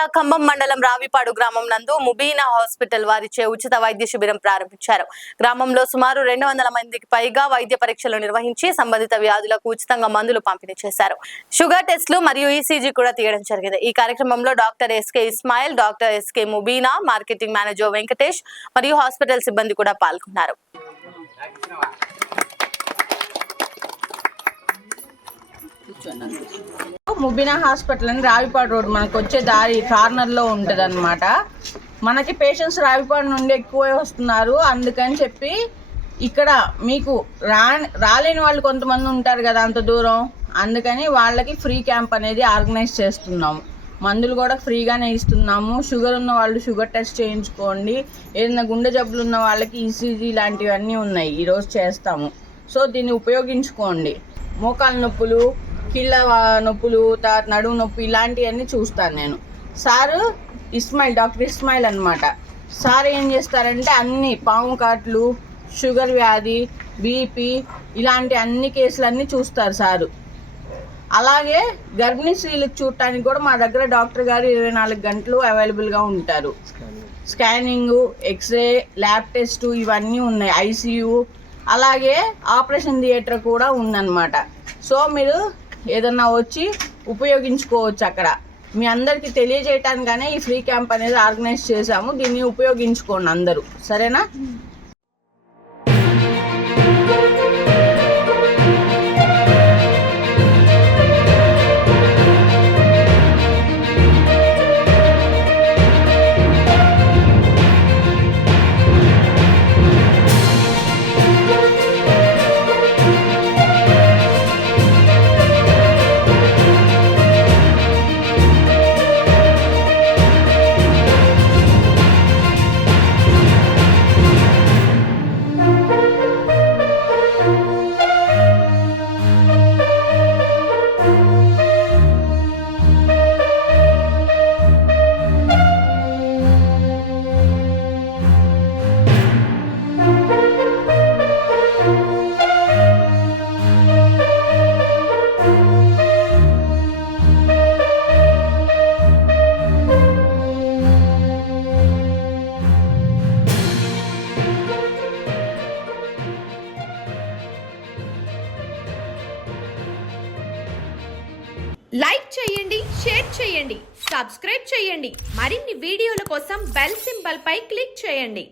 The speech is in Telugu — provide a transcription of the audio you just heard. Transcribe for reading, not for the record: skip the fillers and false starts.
జిల్లా ఖమ్మం మండలం రావిపాడు గ్రామం నందు ముబీనా హాస్పిటల్ వారిచే ఉచిత వైద్య శిబిరం ప్రారంభించారు. గ్రామంలో సుమారు 200 మందికి పైగా వైద్య పరీక్షలు నిర్వహించి సంబంధిత వ్యాధులకు ఉచితంగా మందులు పంపిణీ చేశారు. షుగర్ టెస్టులు మరియు ఈసీజీ కూడా తీయడం జరిగింది. ఈ కార్యక్రమంలో doctor SK Ismail, doctor SK Mubeena, marketing manager Venkatesh మరియు హాస్పిటల్ సిబ్బంది కూడా పాల్గొన్నారు. ముబీనా హాస్పిటల్ అని రావిపాడు రోడ్ మనకు వచ్చే దారి కార్నర్లో ఉంటుంది అనమాట. మనకి పేషెంట్స్ రావిపాడు నుండి ఎక్కువే వస్తున్నారు. అందుకని చెప్పి ఇక్కడ మీకు రాలేని వాళ్ళు కొంతమంది ఉంటారు కదా అంత దూరం, అందుకని వాళ్ళకి ఫ్రీ క్యాంప్ అనేది ఆర్గనైజ్ చేస్తున్నాము. మందులు కూడా ఫ్రీగానే ఇస్తున్నాము. షుగర్ ఉన్న వాళ్ళు షుగర్ టెస్ట్ చేయించుకోండి. ఏదైనా గుండె జబ్బులు ఉన్న వాళ్ళకి ఈసీజీ లాంటివన్నీ ఉన్నాయి, ఈరోజు చేస్తాము. సో దీన్ని ఉపయోగించుకోండి. మోకాలు నొప్పులు, కీళ్ళ నొప్పులు, తర్వాత నడుము నొప్పి ఇలాంటివన్నీ చూస్తాను నేను. సారు ఇస్మాయిల్, డాక్టర్ ఇస్మాయిల్ అనమాట. సార్ ఏం చేస్తారంటే అన్ని పాము కాట్లు, షుగర్ వ్యాధి, బీపీ ఇలాంటి అన్ని కేసులన్నీ చూస్తారు సారు. అలాగే గర్భిణీ స్త్రీలకు చూడటానికి కూడా మా దగ్గర డాక్టర్ గారు 24 గంటలు అవైలబుల్గా ఉంటారు. స్కానింగు, ఎక్స్రే, ల్యాబ్ టెస్టు ఇవన్నీ ఉన్నాయి. ఐసీయూ, అలాగే ఆపరేషన్ థియేటర్ కూడా ఉందన్నమాట. సో మీరు ఏదన్నా వచ్చి ఉపయోగించుకోవచ్చు. అక్కడ మీ అందరికీ తెలియజేయటానికనే ఈ ఫ్రీ క్యాంప్ అనేది ఆర్గనైజ్ చేశాము. దీన్ని ఉపయోగించుకోండి అందరూ, సరేనా? లైక్ చేయండి, షేర్ చేయండి, సబ్స్క్రైబ్ చేయండి. మరిన్ని వీడియోల కోసం బెల్ సింబల్ పై క్లిక్ చేయండి.